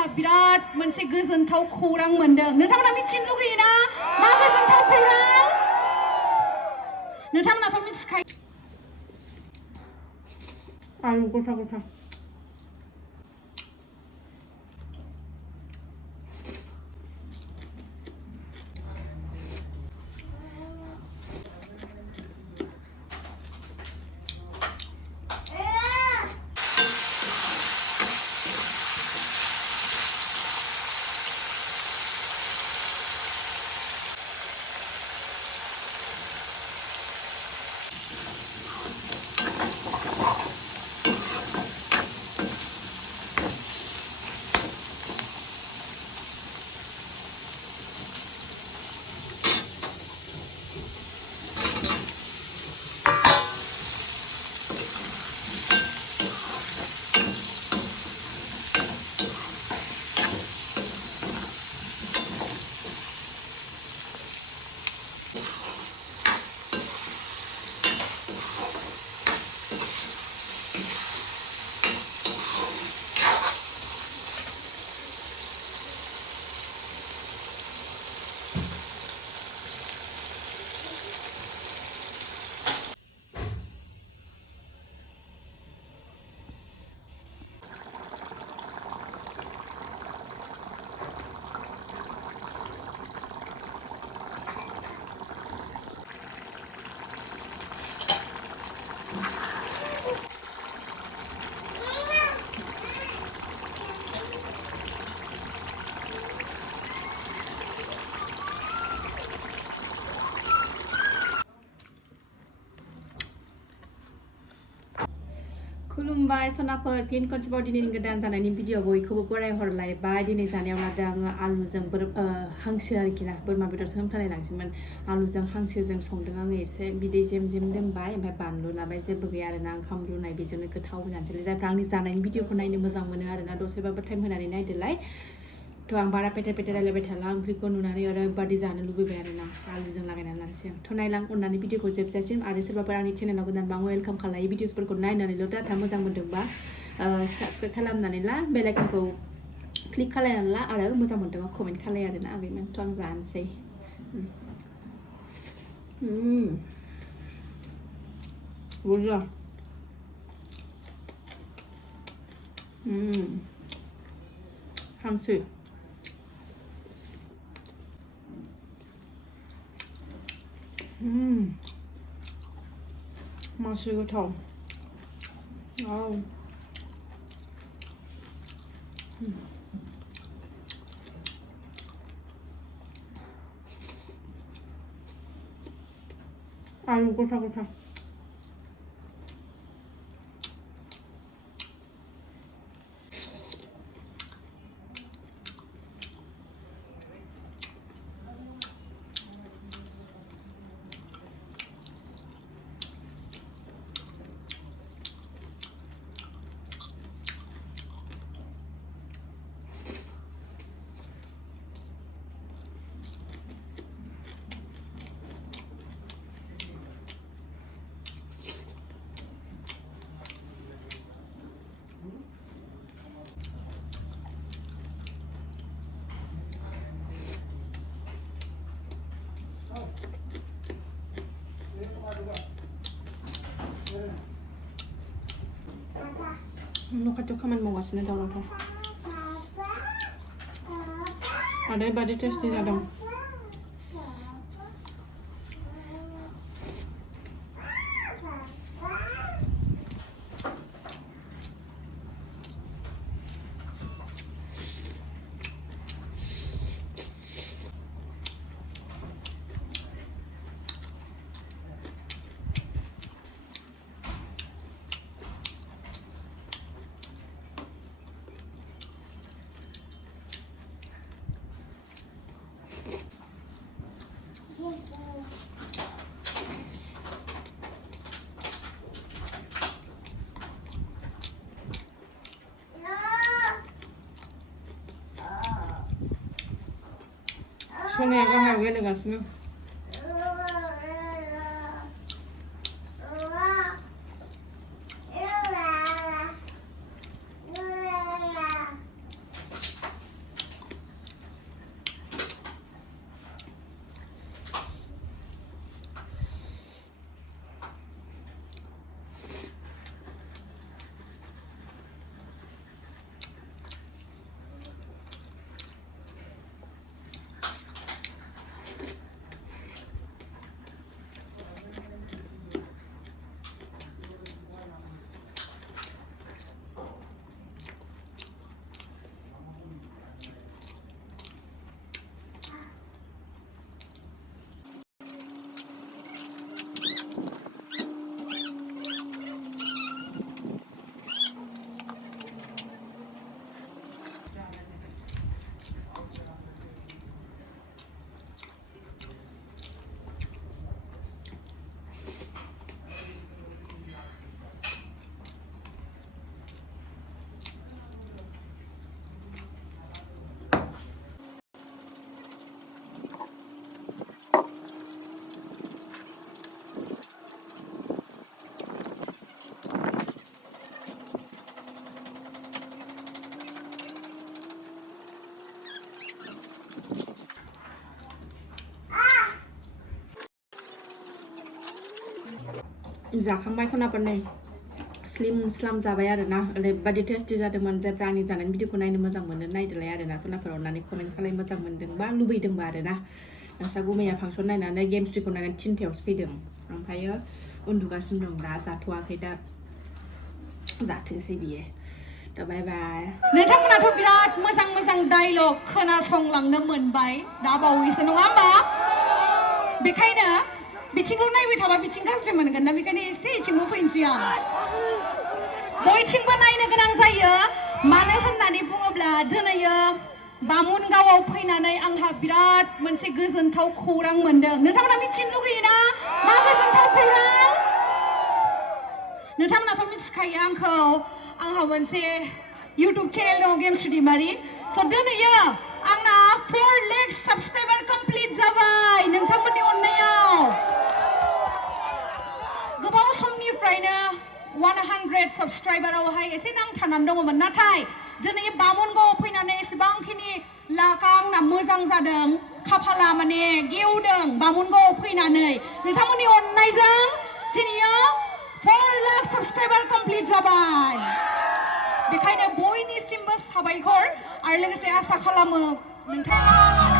आंहा बिराद मोनसे गोजोनथाव खौरां मोनदों नोंथांमोना मिथिनो लुगैयोना मा गोजोनथाव खौरां नोंथांमोनाथ' मिथिखायो आलु गथा गथा खुलुमबाय सनाफोर फिन खनसेबाव दिनैनि गोदान जानायनि भिडिअ बयखौबो बरायहरलायबाय दिनै जानायाव लादों आङो आलुजों हांसो आरोखि ना बोरमा बेदरसो होनफ्लाय लांसैमोन आलुजों हांसोजों संदों आङो एसे बिदै जेम जेम दोनबाय ओमफ्राय बानलु लाबाय जेबो गैया आरोना ओंखाम रुनाय बेजोंनो गोथाव जानोसैलाय जायफ्रा आंनि जानायनि भिडिअखौ नायनो मोजां मोनो आरोना दसेबाबो टाइम होनानै नायदोलाय थ' आं बारा पेटे पेटे रायलायबाय थाला ओंख्रिखौ नुनानै ओरैबादि जानो लुबैबाय आरोना आलुजों लागायनानै लानोसै आं थ' नायलां अननानै भिडिअखौ जोबजासिम आरो सोरबाफोर आंनि चेनेलाव गोदानबा आं वेलकाम खालायो भिडिअसफोरखौ नायनानैल' डाटा मोजां मोन्दोंबा साबस्क्राइब खालामनानै ला बेल आइकनखौ क्लिक खालायनानै ला आरो मोजां मोन्दोंबा कमेन्ट खालाय आरोना आगैमोन थ' आं जानोसै बुरजा हांसो मासे गोथाव आलु गथा गथा न' खाथियाव खामानि मावगासिनो दावरावथार ओरैबादि टेस्टि जादों 손에 가하고 내려갔으면 जाखांबाय सनाफोरनै स्लिम स्लाम जाबाय आरोना ओरैबादि टेस्टि जादोंमोन जायफ्रा आंनि जानायनि भिडिअखौ नायनो मोजां मोनो नायदोलाय आरोना सनाफोर अननानै कमेन्ट खालाय मोजां मोनदोंबा लुबैदोंबा आरोना नोंस्रा गुमैया फांसन नायनानै गेमस्ट्रिखौ नायनानै 3थायावसो फैदों ओमफ्रायो उन्दुगासिनो दं दा जाथ'वाखै दा जाथोंसै बियो दा बाय बाय नोंथांमोनाथ' बिराद मोजां मोजां डायलग खोनासंलांनो मोनबाय दा बावैसो नङा होमबा बेखायनो बिथिंल' नायबाय थाबा बिथिं गाज्रि मोनगोन ना बेखायनो एसे इथिंबो फैनोसै आं बयथिंबो नायनो गोनां जायो मानो होननानै बुङोब्ला दिनैयो बामुनगावआव फैनानै आंहा बिराद मोनसे गोजोनथाव खौरां मोनदों नोंथांमोना मिथिनो लुगैयोना मा गोजोनथाव खौरां नोंथांमोनाथ' मिथिखायो आंहा मोनसे इउटुब चेनेल दं गेमस्रि दैमारि स' दिनैयो आंना 4 लाख साबस्क्राइबार कमप्लिट जाबाय नोंथांमोननि अननायाव गोबाव समनिफ्रायनो 100 साबस्क्राइबारावहाय एसे नांथानानै दङमोन नाथाय दिनै बामुनगावआव फैनानै एसेबांखिनि लाखा आंना मोजां जादों खाफाला माने गेवदों बामुनगावआव फैनानै नोंथांमोननि अननायजों दिनैयो 4 लाख साबस्क्राइबार कमप्लिट जाबाय बेखायनो बयनिसिमबो साबायखर आरो लोगोसे आसा खालामो नोंथां